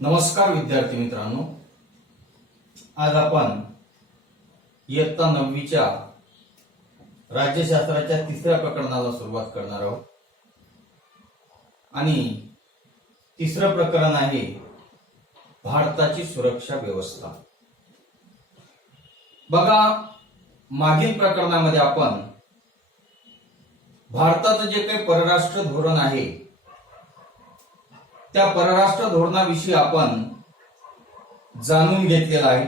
नमस्कार विद्यार्थी मित्रांनो, आज आपण इयत्ता 9वीच्या राज्यशास्त्राच्या तिसऱ्या प्रकरणाला सुरुवात करणार आहोत आणि तिसरं प्रकरण आहे भारताची सुरक्षा व्यवस्था। बघा, मागील प्रकरणामध्ये आपण भारताचं जे काही परराष्ट्र धोरण आहे त्या परराष्ट्र धोरणाविषयी आपण जाणून घेतलेला आहे।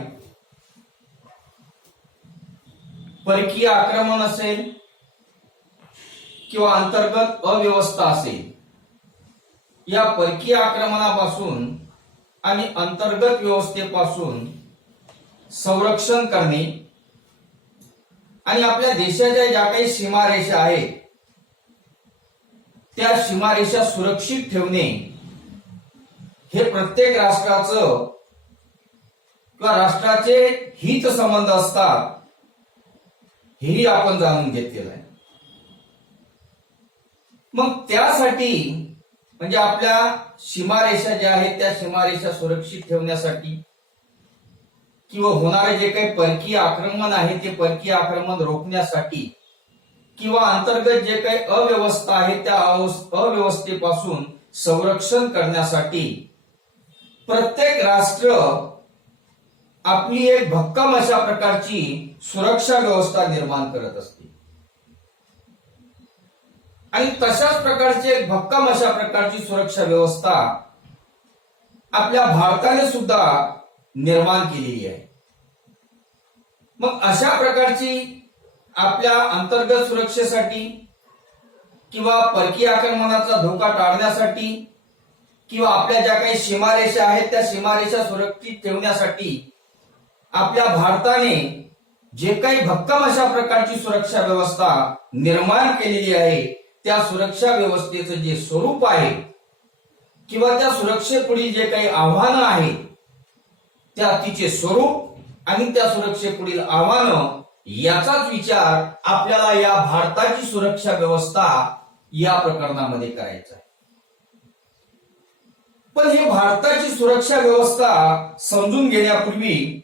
परकीय आक्रमण असेल किंवा अंतर्गत अव्यवस्था असेल, या परकीय आक्रमणापासून आणि अंतर्गत व्यवस्थेपासून संरक्षण करणे आणि आपल्या देशाच्या ज्या काही सीमारेषा आहेत त्या सीमारेषा सुरक्षित ठेवणे हे प्रत्येक राष्ट्राचं किंवा राष्ट्राचे हित संबंध असतात, हेही आपण जाणून घेतलेलं आहे। मग त्यासाठी म्हणजे आपल्या सीमारेषा ज्या आहेत त्या सीमारेषा सुरक्षित ठेवण्यासाठी किंवा होणारे जे काही परकीय आक्रमण आहे ते परकीय आक्रमण रोखण्यासाठी किंवा अंतर्गत जे काही अव्यवस्था आहे त्या अव्यवस्थेपासून संरक्षण करण्यासाठी प्रत्येक राष्ट्र आपली एक भक्कम अशा प्रकारची सुरक्षा व्यवस्था निर्माण करत असते आणि तशाच प्रकारची एक भक्कम अशा प्रकारची सुरक्षा व्यवस्था आपल्या भारताने सुद्धा निर्माण केलेली आहे। मग अशा प्रकारची आपल्या अंतर्गत सुरक्षेसाठी किंवा परकीय आक्रमणाचा धोका टाळण्यासाठी किंवा आपल्या ज्या काही सीमारेषा आहेत त्या सीमारेषा सुरक्षित ठेवण्यासाठी आपल्या भारताने जे काही भक्कम अशा प्रकारची सुरक्षा व्यवस्था निर्माण केलेली आहे त्या सुरक्षा व्यवस्थेचं जे स्वरूप आहे किंवा त्या सुरक्षेपुढील जे काही आव्हानं आहेत त्या तिचे स्वरूप आणि त्या सुरक्षेपुढील आव्हानं याचाच विचार आपल्याला या भारताची सुरक्षा व्यवस्था या प्रकरणामध्ये करायचा आहे। पण हे भारताची सुरक्षा व्यवस्था समजून घेण्यापूर्वी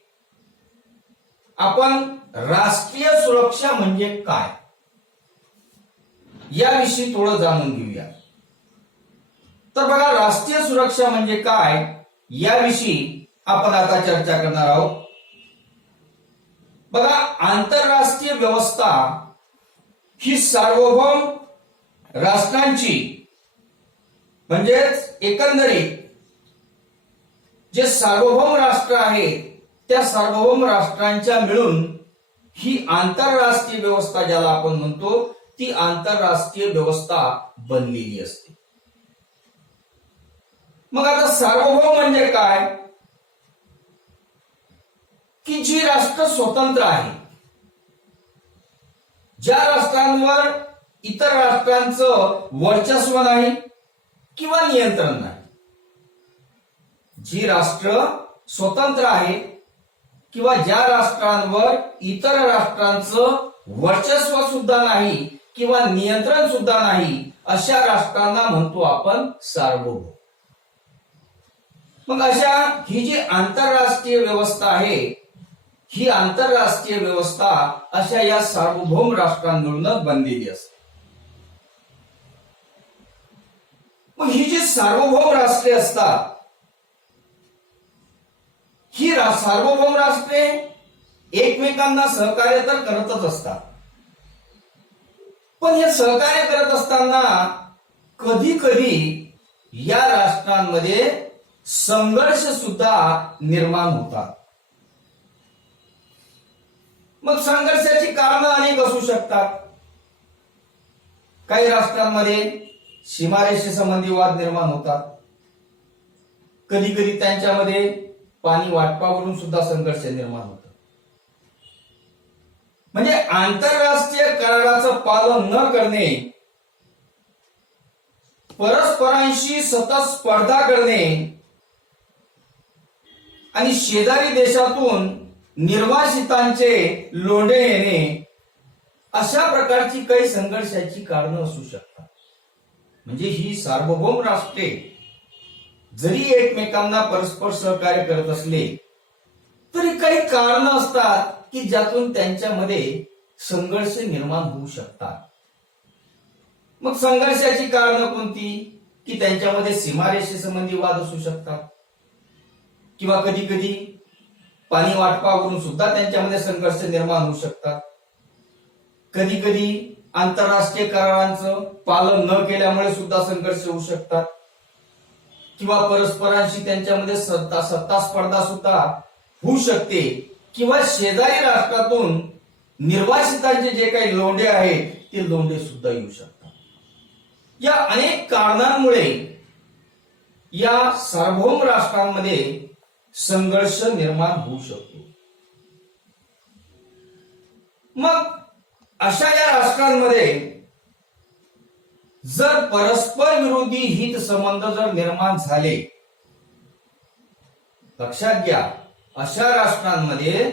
आपण राष्ट्रीय सुरक्षा म्हणजे काय याविषयी थोडं जाणून घेऊया। तर बघा, राष्ट्रीय सुरक्षा म्हणजे काय याविषयी आपण आता चर्चा करणार आहोत। बघा, आंतरराष्ट्रीय व्यवस्था ही सार्वभौम राष्ट्रांची म्हणजेच एकंदरीत जे सार्वभौम राष्ट्र आहेत त्या सार्वभौम राष्ट्रांच्या मिळून ही आंतरराष्ट्रीय व्यवस्था ज्याला आपण म्हणतो ती आंतरराष्ट्रीय व्यवस्था बनलेली असते। मग आता सार्वभौम म्हणजे काय की जी राष्ट्र स्वतंत्र आहे, ज्या राष्ट्रांवर इतर राष्ट्रांचं वर्चस्व नाही किंवा नियंत्रण नाही, जी राष्ट्र स्वतंत्र आहे किंवा ज्या राष्ट्रांवर इतर राष्ट्रांचं वर्चस्व सुद्धा नाही किंवा नियंत्रण सुद्धा नाही अशा राष्ट्रांना म्हणतो आपण सार्वभौम। मग अशा ही जी आंतरराष्ट्रीय व्यवस्था आहे ही आंतरराष्ट्रीय व्यवस्था अशा या सार्वभौम राष्ट्रांकडूनच बनलेली असते। मग ही जी सार्वभौम राष्ट्रे असतात ही सार्वभौम राष्ट्रे एकमेकांना सहकार्य तर करतच असतात, पण हे सहकार्य करत असताना कधी कधी या राष्ट्रांमध्ये संघर्ष सुद्धा निर्माण होतात। मग संघर्षाची कारणं अनेक असू शकतात। काही राष्ट्रांमध्ये सीमारेषेसंबंधी वाद निर्माण होतात, कधी कधी त्यांच्यामध्ये पाणी वाटपावरून सुद्धा संघर्ष निर्माण होतात। म्हणजे आंतरराष्ट्रीय कराराचं पालन न करणे, परस्परांशी सतत स्पर्धा करणे आणि शेजारी देशातून निर्वासितांचे लोंढे येणे अशा प्रकारची काही संघर्षाची कारणं असू शकतात। म्हणजे ही सार्वभौम राष्ट्रे जरी एकमेकांना परस्पर सहकार्य करत असले तरी काही कारण असतात की ज्यातून त्यांच्यामध्ये संघर्ष निर्माण होऊ शकतात. मग संघर्षाची कारणं कोणती? की त्यांच्यामध्ये सीमारेषेसंबंधी वाद असू शकतात, किंवा कधी कधी पाणी वाटपावरून सुद्धा त्यांच्यामध्ये संघर्ष निर्माण होऊ शकतात. कधी कधी आंतरराष्ट्रीय करारांचं पालन न केल्यामुळे सुद्धा संघर्ष होऊ शकतात, किंवा परस्परांशी त्यांच्यामध्ये सत्ता स्पर्धा सुद्धा होऊ शकते, किंवा शेजारी राष्ट्रातून निर्वासितांचे जे काही लोंढे आहेत ते लोंढे सुद्धा येऊ शकतात. या अनेक कारणांमुळे या सार्वभौम राष्ट्रांमध्ये संघर्ष निर्माण होऊ शकतो. मग अशा या राष्ट्रांमध्ये जर परस्पर विरोधी हित संबंध जर निर्माण झाले, लक्षात घ्या, अशा राष्ट्रांमध्ये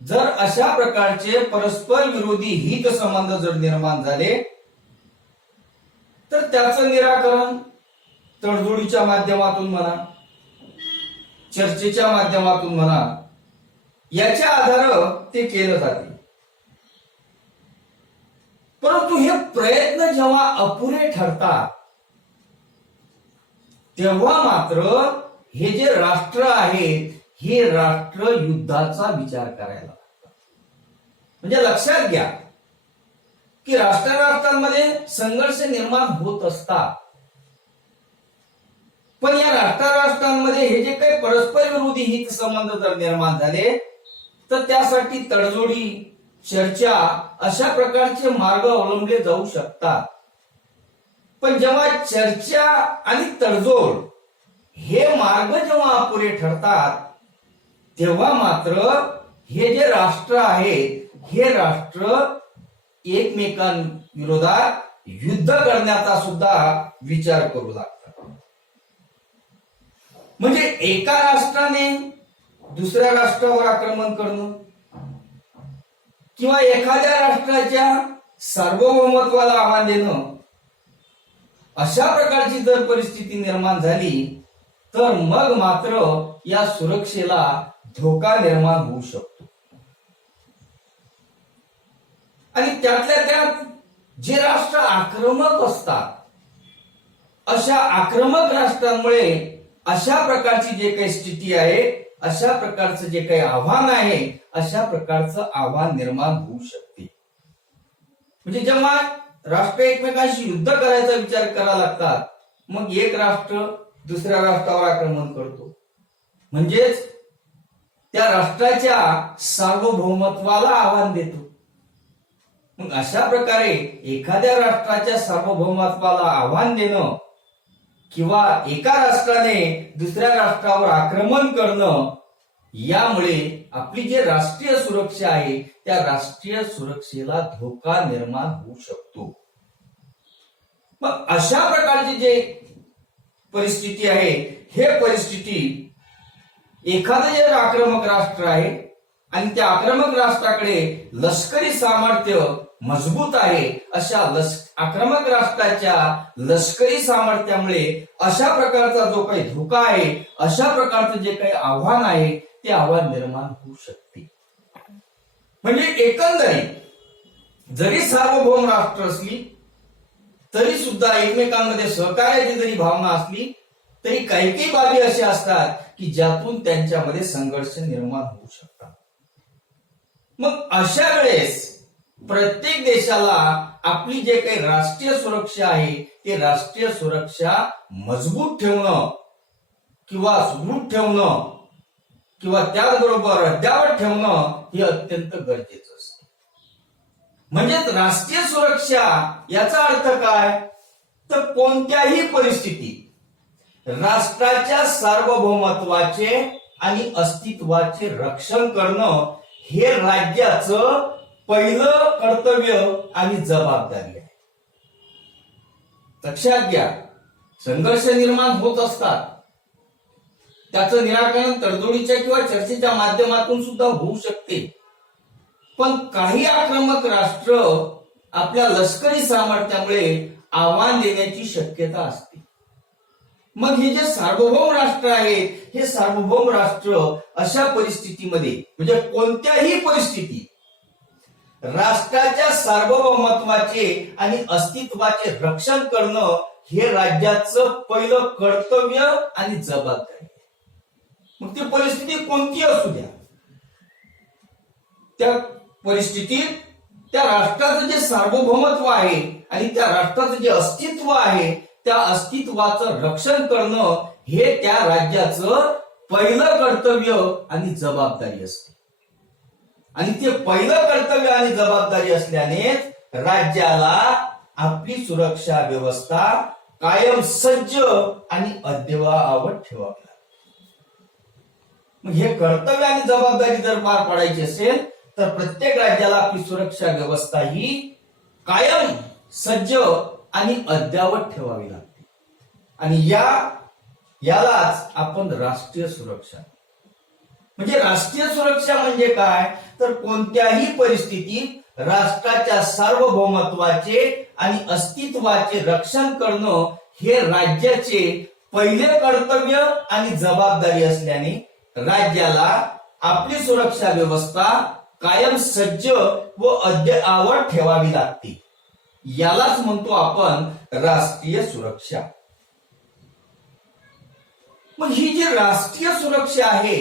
जर अशा प्रकारचे परस्पर विरोधी हित संबंध जर निर्माण झाले तर त्याचं निराकरण तडजोडीच्या माध्यमातून म्हणा, चर्चेच्या माध्यमातून म्हणा, याच्या आधारे ते केलं जाते. परंतु हे प्रयत्न जेव्हा अपुरे ठरतात तेव्हा मात्र हे जे राष्ट्र आहेत हे राष्ट्र युद्धाचा विचार करायला लागतात. म्हणजे लक्षात घ्या की राष्ट्रांमध्ये संघर्ष निर्माण होत असतात, पण या राष्ट्रांमध्ये हे जे काही परस्पर विरोधी हित संबंध जर निर्माण झाले तर त्यासाठी तडजोडी, चर्चा अशा प्रकारचे मार्ग अवलंबले जाऊ शकतात. पण जेव्हा चर्चा आणि तडजोड हे मार्ग जेव्हा अपुरे ठरतात तेव्हा मात्र हे जे राष्ट्र आहेत हे राष्ट्र एकमेकांविरोधात युद्ध करण्याचा सुद्धा विचार करू लागतात. म्हणजे एका राष्ट्राने दुसऱ्या राष्ट्रावर आक्रमण करणं किंवा एखाद्या राष्ट्राच्या सार्वभौमत्वाला आव्हान देणं, अशा प्रकारची जर परिस्थिती निर्माण झाली तर मग मात्र या सुरक्षेला धोका निर्माण होऊ शकतो. आणि त्यातल्या त्यात जे राष्ट्र आक्रमक असतात अशा आक्रमक राष्ट्रांमुळे अशा प्रकारची जे काही स्थिती आहे, अशा प्रकारचं जे काही आव्हान आहे, अशा प्रकारचं आव्हान निर्माण होऊ शकते. म्हणजे जेव्हा राष्ट्र एकमेकांशी युद्ध करायचा विचार करायला लागतात मग एक राष्ट्र दुसऱ्या राष्ट्रावर आक्रमण करतो, म्हणजेच त्या राष्ट्राच्या सार्वभौमत्वाला आव्हान देतो. मग अशा प्रकारे एखाद्या राष्ट्राच्या सार्वभौमत्वाला आव्हान देणं किंवा एका राष्ट्राने दुसऱ्या राष्ट्रावर आक्रमण करणं, यामुळे आपली जी राष्ट्रीय सुरक्षा आहे त्या राष्ट्रीय सुरक्षेला धोका निर्माण होऊ शकतो. मग अशा प्रकारची जे परिस्थिती आहे, हे परिस्थिती एखादं जे आक्रमक राष्ट्र आहे आणि त्या आक्रमक राष्ट्राकडे लष्करी सामर्थ्य मजबूत आहे, अशा आक्रमक राष्ट्राच्या लष्करी सामर्थ्यामुळे अशा प्रकारचा जो काही धोका आहे, अशा प्रकारचं जे काही आव्हान आहे ते आव्हान निर्माण होऊ शकते. म्हणजे एकंदरीत जरी सार्वभौम राष्ट्र असली तरी सुद्धा एकमेकांमध्ये सहकार्याची जरी भावना असली तरी काही काही बाबी अशा असतात की ज्यातून त्यांच्यामध्ये संघर्ष निर्माण होऊ शकतात. मग अशा वेळेस प्रत्येक देशाला आपली जे काही राष्ट्रीय सुरक्षा आहे ते राष्ट्रीय सुरक्षा मजबूत ठेवणं किंवा सुदृढ ठेवणं किंवा त्याचबरोबर अद्यावत ठेवणं हे अत्यंत गरजेचं असतं. म्हणजेच राष्ट्रीय सुरक्षा याचा अर्थ काय, तर कोणत्याही परिस्थितीत राष्ट्राच्या सार्वभौमत्वाचे आणि अस्तित्वाचे रक्षण करणं हे राज्याचं पहिलं कर्तव्य आणि जबाबदारी आहे. लक्षात घ्या, संघर्ष निर्माण होत असतात, त्याचं निराकरण तडजोडीच्या किंवा चर्चेच्या माध्यमातून सुद्धा होऊ शकते. पण काही आक्रमक राष्ट्र आपल्या लष्करी सामर्थ्यामुळे आव्हान देण्याची शक्यता असते. मग हे जे सार्वभौम राष्ट्र आहेत, हे सार्वभौम राष्ट्र अशा परिस्थितीमध्ये म्हणजे कोणत्याही परिस्थितीत राष्ट्राच्या सार्वभौमत्वाचे आणि अस्तित्वाचे रक्षण करणं हे राज्याचं पहिलं कर्तव्य आणि जबाबदारी. मग ती परिस्थिती कोणती असू द्या, त्या परिस्थितीत त्या राष्ट्राचं जे सार्वभौमत्व आहे आणि त्या राष्ट्राचं जे अस्तित्व आहे, त्या अस्तित्वाचं रक्षण करणं हे त्या राज्याचं पहिलं कर्तव्य आणि जबाबदारी असते. आणि ते पहिलं कर्तव्य आणि जबाबदारी असल्याने राज्याला आपली सुरक्षा व्यवस्था कायम सज्ज आणि अद्ययावत ठेवावी लागते. मग हे कर्तव्य आणि जबाबदारी जर पार पाडायची असेल तर प्रत्येक राज्याला आपली सुरक्षा व्यवस्था ही कायम सज्ज आणि अद्ययावत ठेवावी लागते. आणि यालाच आपण राष्ट्रीय सुरक्षा म्हणजे राष्ट्रीय सुरक्षा म्हणजे काय तर कोणत्याही परिस्थितीत राष्ट्राच्या सार्वभौमत्वाचे आणि अस्तित्वाचे रक्षण करणं हे राज्याचे पहिले कर्तव्य आणि जबाबदारी असल्याने राज्याला आपली सुरक्षा व्यवस्था कायम सज्ज व अद्ययावत ठेवावी लागते. यालाच म्हणतो आपण राष्ट्रीय सुरक्षा. मग ही जी राष्ट्रीय सुरक्षा आहे,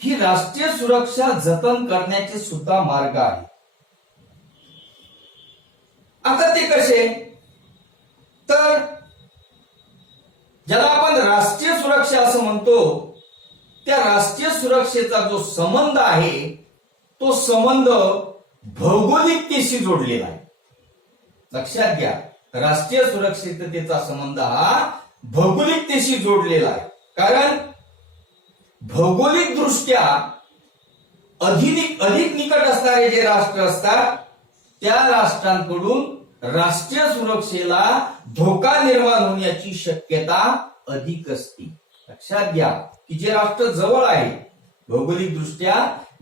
ही राष्ट्रीय सुरक्षा जतन करण्याचे सुद्धा मार्ग आहे. आता ते कसे तर ज्याला आपण राष्ट्रीय सुरक्षा असं म्हणतो, त्या राष्ट्रीय सुरक्षेचा जो संबंध आहे तो संबंध भौगोलिकतेशी जोडलेला आहे. लक्षात घ्या, राष्ट्रीय सुरक्षिततेचा संबंध हा भौगोलिकतेशी जोडलेला आहे. कारण भौगोलिक दृष्ट्या अधिक निकट असणारे जे राष्ट्र असतात त्या राष्ट्रांकडून राष्ट्रीय सुरक्षेला धोका निर्माण होण्याची शक्यता अधिक असते. लक्षात घ्या की जे राष्ट्र जवळ आहे, भौगोलिक दृष्ट्या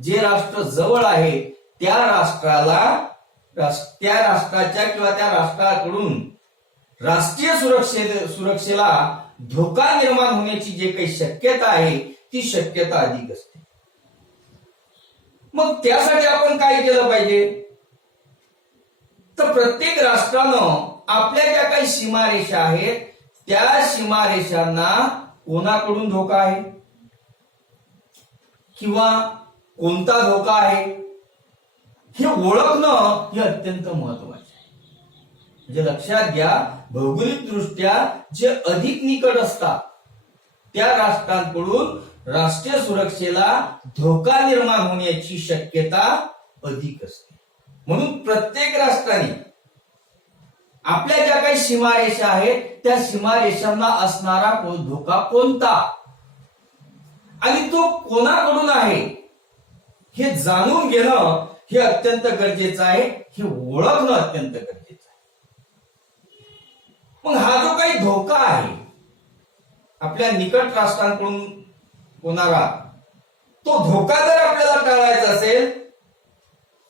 जे राष्ट्र जवळ आहे त्या राष्ट्राच्या किंवा त्या राष्ट्राकडून राष्ट्रीय सुरक्षेला धोका निर्माण होण्याची जे काही शक्यता आहे ती शक्यता अधिक असते. मग त्यासाठी आपण काय केलं पाहिजे तर प्रत्येक राष्ट्रानं आपल्या ज्या काही सीमारेषा आहेत त्या सीमारेषांना कोणाकडून धोका आहे किंवा कोणता धोका आहे हे ओळखणं हे अत्यंत महत्वाचे आहे. म्हणजे लक्षात घ्या, भौगोलिक दृष्ट्या जे अधिक निकट असतात त्या राष्ट्रांकडून राष्ट्रीय सुरक्षेला धोका निर्माण होण्याची शक्यता अधिक असते. म्हणून प्रत्येक राष्ट्राने आपल्या ज्या काही सीमारेषा आहेत त्या सीमारेषांना असणारा धोका कोणता आणि तो कोणाकडून आहे हे जाणून घेणं हे अत्यंत गरजेचं आहे, हे ओळखणं अत्यंत गरजेचं आहे. मग हा जो काही धोका आहे आपल्या निकट राष्ट्रांकडून होणारा, तो धोका जर आपल्याला टाळायचा असेल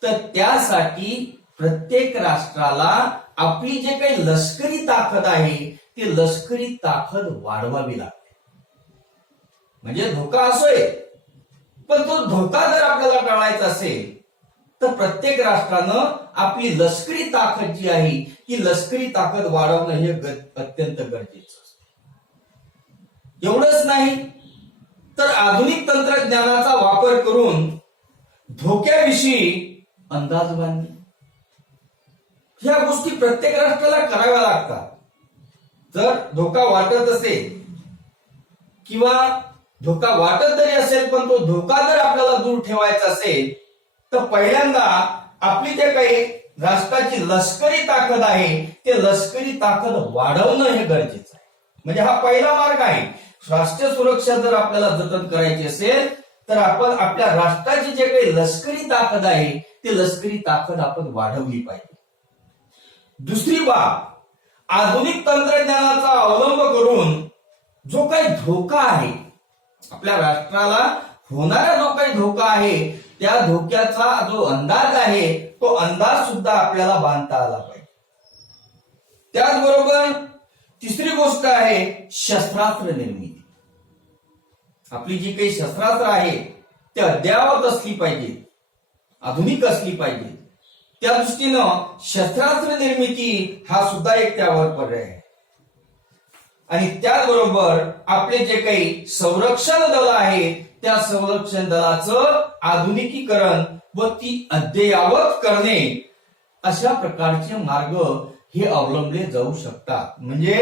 तर त्यासाठी प्रत्येक राष्ट्राला आपली जे काही लष्करी ताकद आहे ती लष्करी ताकद वाढवावी लागते. म्हणजे धोका असोय पण तो धोका जर आपल्याला टाळायचा असेल तर प्रत्येक राष्ट्रानं आपली लष्करी ताकद जी आहे ती लष्करी ताकद वाढवणं हे अत्यंत गरजेचं असतं. एवढंच नाही तर आधुनिक तंत्रज्ञानाचा वापर करून धोक्याविषयी अंदाज बांधणे ह्या गोष्टी प्रत्येक राष्ट्राला कराव्या लागतात. जर धोका वाटत असेल किंवा धोका वाटत जरी असेल पण तो धोका जर आपल्याला दूर ठेवायचा असेल तर पहिल्यांदा आपली जे काही राष्ट्राची लष्करी ताकद आहे ते लष्करी ताकद वाढवणं हे गरजेचं आहे. म्हणजे हा पहिला मार्ग आहे. राष्ट्रीय सुरक्षा जर आपल्याला जतन करायची असेल तर आपण आपल्या राष्ट्राची जे काही लष्करी ताकद आहे ती लष्करी ताकद आपण वाढवली पाहिजे. दुसरी बाब, आधुनिक तंत्रज्ञानाचा अवलंब करून जो काही धोका आहे आपल्या राष्ट्राला होणारा जो काही धोका आहे त्या धोक्याचा जो अंदाज आहे तो अंदाज सुद्धा आपल्याला बांधता आला पाहिजे. त्याचबरोबर तिसरी गोष्ट आहे शस्त्रास्त्र निर्मिती. आपली जी काही शस्त्रास्त्र आहे ती अद्ययावत असली पाहिजे, आधुनिक असली पाहिजे. त्या दृष्टीनं शस्त्रास्त्र निर्मिती हा सुद्धा एक त्यावर पर्याय आहे. आणि त्याचबरोबर आपले जे काही संरक्षण दल आहे त्या संरक्षण दलाचं आधुनिकीकरण व ती अद्ययावत करणे, अशा प्रकारचे मार्ग हे अवलंबले जाऊ शकतात. म्हणजे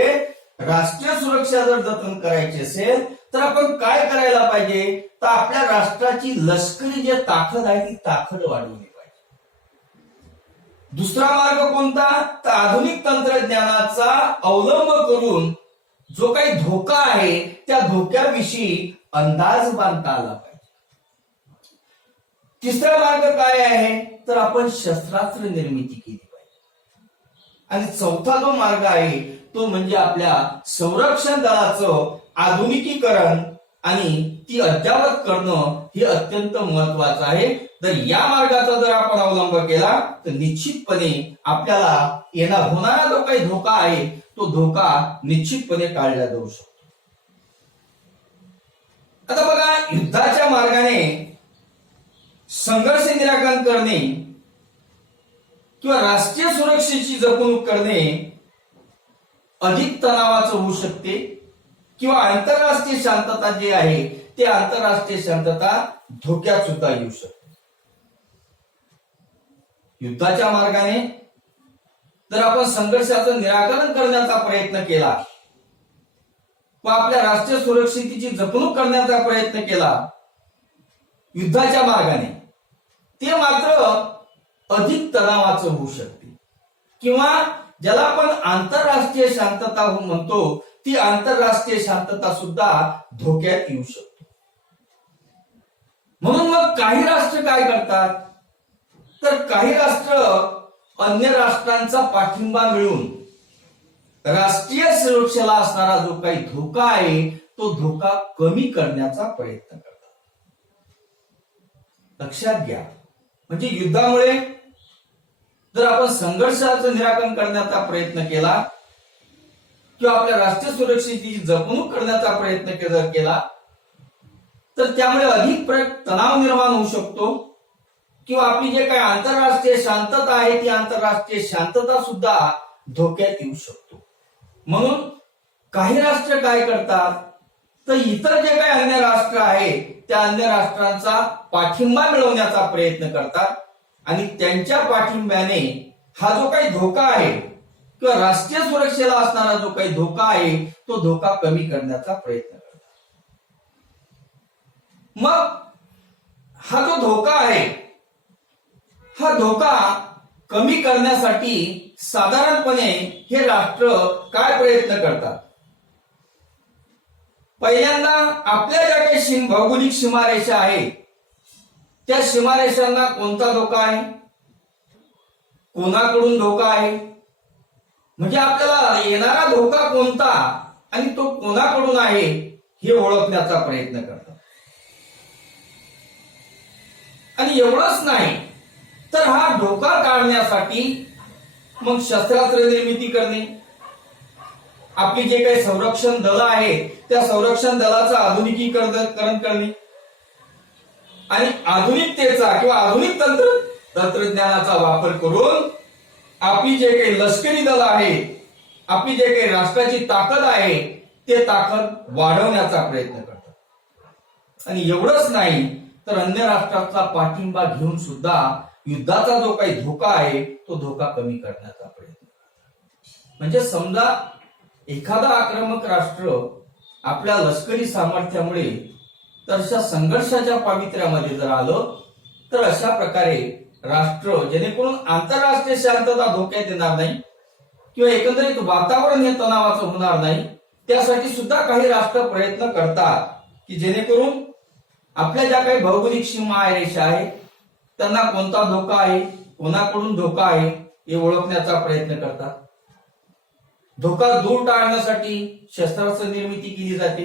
राष्ट्रीय सुरक्षा जर जतन करायची असेल तर आपण काय करायला पाहिजे, तर आपल्या राष्ट्राची लष्करी जी ताकद आहे ती ताकद वाढवली पाहिजे. दुसरा मार्ग कोणता, तर आधुनिक तंत्रज्ञानाचा अवलंब करून जो काही धोका आहे त्या धोक्याविषयी अंदाज बांधता आला पाहिजे. तिसरा मार्ग काय आहे, तर आपण शस्त्रास्त्र निर्मिती केली पाहिजे. आणि चौथा जो मार्ग आहे तो म्हणजे आपल्या संरक्षण दलाचं आधुनिकीकरण आणि ती अद्ययावत करणं हे अत्यंत महत्वाचं आहे. तर या मार्गाचा जर आपण अवलंब केला तर निश्चितपणे आपल्याला होणारा जो काही धोका आहे तो धोका निश्चितपणे टाळला जाऊ शकतो. आता बघा, युद्धाच्या मार्गाने संघर्ष निराकरण करणे किंवा राष्ट्रीय सुरक्षेची जपणूक करणे अधिक तणावाचं होऊ शकते किंवा आंतरराष्ट्रीय शांतता जी आहे ते आंतरराष्ट्रीय शांतता धोक्यात सुद्धा येऊ शकते. युद्धाच्या मार्गाने जर आपण संघर्षाचं निराकरण करण्याचा प्रयत्न केला व आपल्या राष्ट्रीय सुरक्षितेची जपणूक करण्याचा प्रयत्न केला युद्धाच्या मार्गाने, ते मात्र अधिक तणावाचं होऊ शकते किंवा ज्याला आपण आंतरराष्ट्रीय शांतता म्हणतो ती आंतरराष्ट्रीय शांतता सुद्धा धोक्यात येऊ शकते. म्हणून मग काही राष्ट्र काय करतात, तर काही राष्ट्र अन्य राष्ट्रांचा पाठिंबा मिळून राष्ट्रीय सुरक्षेला असणारा जो काही धोका आहे तो धोका कमी करण्याचा प्रयत्न करतात. लक्षात घ्या, म्हणजे युद्धामुळे जर आपण संघर्षाचं निराकरण करण्याचा प्रयत्न केला किंवा आपल्या राष्ट्रीय सुरक्षेची जपणूक करण्याचा प्रयत्न जर केला तर त्यामुळे अधिक तणाव निर्माण होऊ शकतो किंवा आपली जे काही आंतरराष्ट्रीय शांतता आहे ती आंतरराष्ट्रीय शांतता सुद्धा धोक्यात येऊ शकतो. म्हणून काही राष्ट्र काय करतात, तर इतर जे काही अन्य राष्ट्र आहे त्या अन्य राष्ट्रांचा पाठिंबा मिळवण्याचा प्रयत्न करतात आणि त्यांच्या पाठिंब्याने हा जो काही धोका आहे किंवा राष्ट्रीय सुरक्षेला असणारा जो काही धोका आहे तो धोका कमी करण्याचा प्रयत्न करतात. मग हा जो धोका आहे हा धोका कमी करण्यासाठी साधारणपणे हे राष्ट्र काय प्रयत्न करतात, पहिल्यांदा आपल्या ज्या काही भौगोलिक सीमारेषा आहेत त्या सीमारेषांना कोणता धोका आहे, कोणाकडून धोका आहे, म्हणजे आपल्याला येणारा धोका कोणता आणि तो कोणाकडून आहे हे ओळखण्याचा प्रयत्न करतात. आणि एवढंच नाही तर हा धोका टाळण्यासाठी मग शस्त्रास्त्र निर्मिती करणे, आपली जे काही संरक्षण दल आहे त्या संरक्षण दलाचं आधुनिकीकरण करणे आणि आधुनिकतेचा किंवा आधुनिक तंत्रज्ञानाचा वापर करून आपली जे काही लष्करी दल आहे, आपली जे काही राष्ट्राची ताकद आहे ते ताकद वाढवण्याचा प्रयत्न करतात. आणि एवढंच नाही तर अन्य राष्ट्राचा पाठिंबा घेऊन सुद्धा युद्धाचा जो काही धोका आहे तो धोका कमी करण्याचा प्रयत्न करतात. म्हणजे समजा एखादा आक्रमक राष्ट्र आपल्या लष्करी सामर्थ्यामुळे तर अशा संघर्षाच्या पावित्र्यामध्ये जर आलं तर अशा प्रकारे राष्ट्र जेणेकरून आंतरराष्ट्रीय शांतता धोक्यात येणार नाही किंवा एकंदरीत वातावरण हे तणावाचं होणार नाही, त्यासाठी सुद्धा काही राष्ट्र प्रयत्न करतात की जेणेकरून आपल्या ज्या काही भौगोलिक सीमा रेषा आहे त्यांना कोणता धोका आहे, कोणाकडून धोका आहे हे ओळखण्याचा प्रयत्न करतात. धोका दूर टाळण्यासाठी शस्त्रास्त्र निर्मिती केली जाते.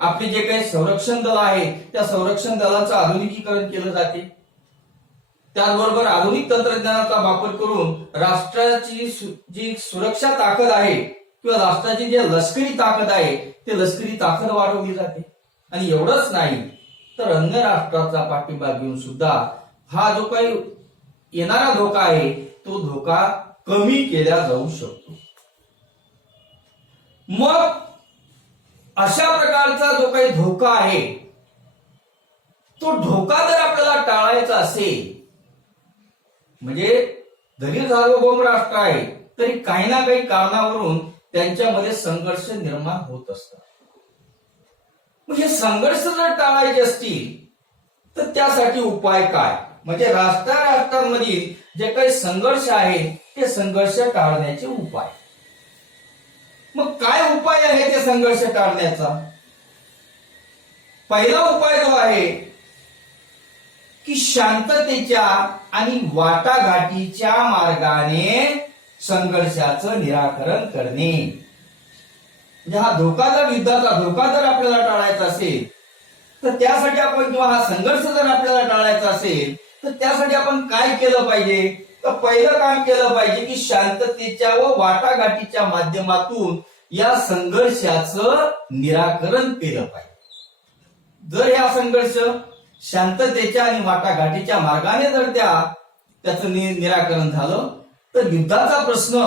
आपले जे काही संरक्षण दल आहे त्या संरक्षण दलाचं आधुनिकीकरण केलं जाते. त्याचबरोबर आधुनिक तंत्रज्ञानाचा वापर करून राष्ट्राची जी सुरक्षा ताकद आहे किंवा राष्ट्राची जी लष्करी ताकद आहे ते लष्करी ताकद वाढवली जाते. आणि एवढंच नाही तर अन्य राष्ट्राचा पाठिंबा घेऊन सुद्धा हा जो काही येणारा धोका आहे तो धोका कमी केला जाऊ शकतो. मग अशा प्रकारचा जो काही धोका आहे तो धोका जर आपल्याला टाळायचा असेल, म्हणजे जरी सार्वभौम राष्ट्र आहे तरी काही ना काही कारणावरून त्यांच्यामध्ये संघर्ष निर्माण होत असतात. मग हे संघर्ष जर टाळायचे असतील तर त्यासाठी उपाय काय, म्हणजे राष्ट्रांमधील जे काही संघर्ष आहे ते संघर्ष टाळण्याचे उपाय. मग काय उपाय आहे ते संघर्ष टाळण्याचा? पहिला उपाय जो आहे की शांततेच्या आणि वाटाघाटीच्या मार्गाने संघर्षाचं निराकरण करणे. म्हणजे हा धोका जर युद्धाचा धोका जर आपल्याला टाळायचा असेल तर त्यासाठी आपण किंवा हा संघर्ष जर आपल्याला टाळायचा असेल तर त्यासाठी आपण काय केलं पाहिजे? तर पहिलं काम केलं पाहिजे की शांततेच्या व वाटाघाटीच्या माध्यमातून या संघर्षाचं निराकरण केलं पाहिजे. जर हा संघर्ष शांततेच्या आणि वाटाघाटीच्या मार्गाने जर त्याचं निराकरण झालं तर युद्धाचा प्रश्न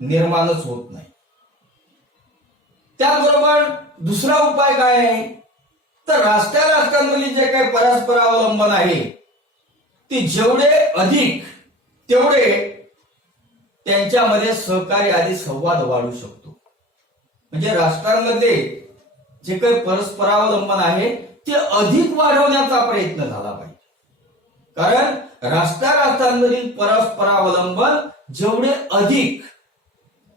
निर्माणच होत नाही. त्याचबरोबर दुसरा उपाय काय आहे तर राष्ट्रांमधील जे काही परस्पर अवलंबन आहे ते जेवढे अधिक तेवढे त्यांच्यामध्ये सहकार्य आदी संवाद वाढू शकतो. म्हणजे राष्ट्रांमध्ये जे काही परस्परावलंबन आहे ते अधिक वाढवण्याचा प्रयत्न झाला पाहिजे. कारण राष्ट्रांमधील परस्परावलंबन जेवढे अधिक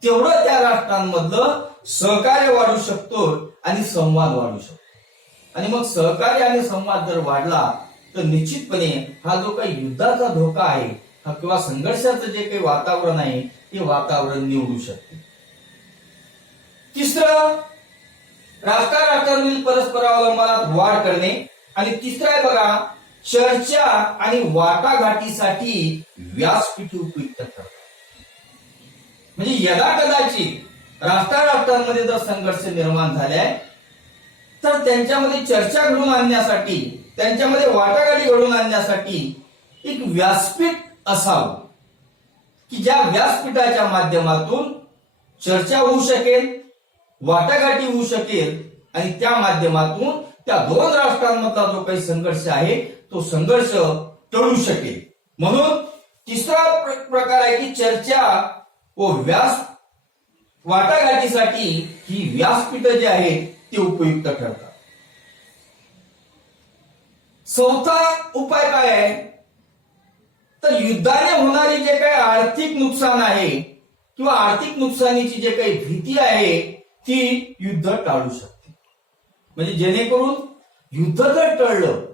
तेवढं त्या राष्ट्रांमधलं सहकार्य वाढू शकतो आणि संवाद वाढू शकतो. आणि मग सहकार्य आणि संवाद जर वाढला तर निश्चितपणे हा जो काही युद्धाचा धोका आहे किंवा संघर्षाचं जे काही वातावरण आहे ते वातावरण निवडू शकते. तिसरं, राष्ट्रांमधील परस्परावलंबनात वाढ करणे. आणि तिसरं आहे बघा, चर्चा आणि वाटाघाटीसाठी व्यासपीठ उपयुक्त ठरतात. म्हणजे यदा कदाचित राष्ट्रांमध्ये जर संघर्ष निर्माण झालाय तर त्यांच्यामध्ये चर्चा घडवून आणण्यासाठी, त्यांच्यामध्ये वाटाघाटी घडवून आणण्यासाठी एक व्यासपीठ असावं की ज्या व्यासपीठाच्या माध्यमातून चर्चा होऊ शकेल, वाटाघाटी होऊ शकेल आणि त्या माध्यमातून त्या दोन राष्ट्रांमधला जो काही संघर्ष आहे तो संघर्ष टळू शकेल. म्हणून तिसरा प्रकार आहे की चर्चा व वाटाघाटीसाठी ही व्यासपीठ जे आहेत ते उपयुक्त ठरतात. चौथा उपाय काय आहे तर युद्धाने होणारी जे काही आर्थिक नुकसान आहे किंवा आर्थिक नुकसानीची जे काही भीती आहे ती युद्ध टाळू शकते. म्हणजे जेणेकरून युद्ध जर टळलं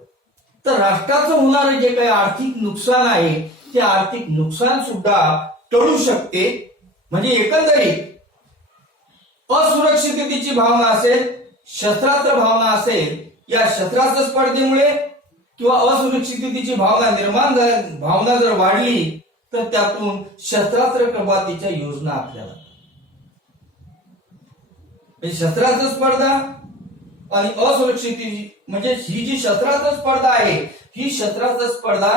तर राष्ट्राचं होणारं जे काही आर्थिक नुकसान आहे ते आर्थिक नुकसान सुद्धा टळू शकते. म्हणजे एकंदरीत असुरक्षिततेची भावना असेल, शस्त्रास्त्र भावना असेल, या शस्त्रास्त्र स्पर्धेमुळे किंवा असुरक्षिततेची भावना जर वाढली तर त्यातून शस्त्रास्त्र कपातीच्या योजना आपल्याला, शस्त्रास्त्र स्पर्धा आणि असुरक्षिततेची, म्हणजे ही जी शस्त्रास्त्र स्पर्धा आहे ही शस्त्रास्त्र स्पर्धा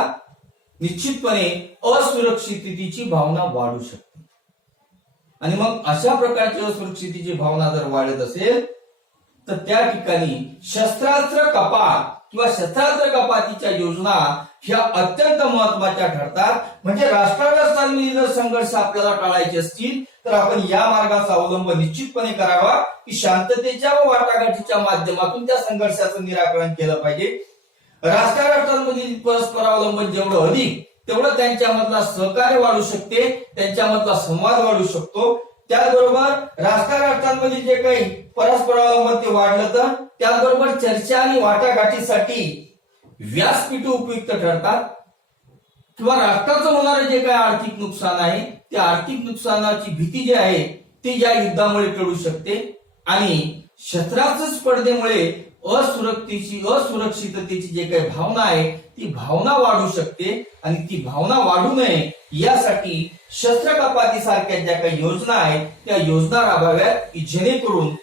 निश्चितपणे असुरक्षिततेची भावना वाढू शकते. आणि मग अशा प्रकारची असुरक्षिततेची भावना जर वाढत असेल तर त्या ठिकाणी शस्त्रास्त्र कपात किंवा शस्त्रास्त्र कपातीच्या योजना ह्या अत्यंत महत्वाच्या ठरतात. म्हणजे राष्ट्रांमधील जर संघर्ष आपल्याला टाळायचे असतील तर आपण या मार्गाचा अवलंब निश्चितपणे करावा की शांततेच्या व वाटाघाटीच्या माध्यमातून त्या संघर्षाचं निराकरण केलं पाहिजे. राष्ट्रांमधील परस्परावलंबन जेवढं अधिक तेवढं त्यांच्यामधला सहकार्य वाढू शकते, त्यांच्यामधला संवाद वाढू शकतो. त्याचबरोबर राष्ट्रांमधील जे काही परस्परावलंबन ते वाढलं तर त्याचबरोबर चर्चा आणि वाटाघाटीसाठी व्यासपीठ उपयुक्त ठरतात. किंवा राष्ट्राचं होणारं जे काही आर्थिक नुकसान आहे त्या आर्थिक नुकसानाची भीती जी आहे ती या युद्धामुळे टळू शकते. आणि शस्त्रास्त्र स्पर्धेमुळे असुरक्षिततेची जे काही भावना आहे ती भावना वाढू शकते आणि ती भावना वाढू नये यासाठी शस्त्रकपातीसारख्या ज्या काही योजना आहेत त्या योजना राबवाव्यात की जेणेकरून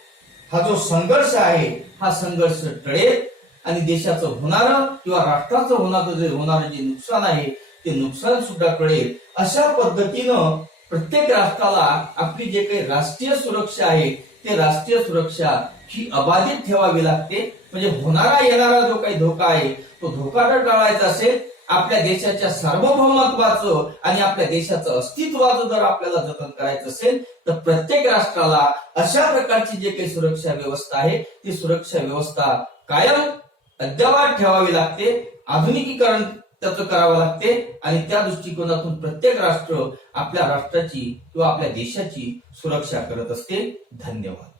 हा जो संघर्ष आहे हा संघर्ष टळेल आणि देशाचं होणारं किंवा राष्ट्राचं होणारं जे नुकसान आहे ते नुकसान सुद्धा कळेल. अशा पद्धतीनं प्रत्येक राष्ट्राला आपली जे काही राष्ट्रीय सुरक्षा आहे ते राष्ट्रीय सुरक्षा ही अबाधित ठेवावी लागते. म्हणजे होणारा येणारा जो काही धोका आहे तो धोका जर टाळायचा असेल, आपल्या देशाच्या सार्वभौमत्वाचं आणि आपल्या देशाचं अस्तित्वाचं जर आपल्याला जतन करायचं असेल तर प्रत्येक राष्ट्राला अशा प्रकारची जे काही सुरक्षा व्यवस्था आहे ती सुरक्षा व्यवस्था कायम अद्ययावत ठेवावी लागते, आधुनिकीकरण त्याचं करावं लागते आणि त्या दृष्टिकोनातून प्रत्येक राष्ट्र आपल्या राष्ट्राची किंवा आपल्या देशाची सुरक्षा करत असते. धन्यवाद.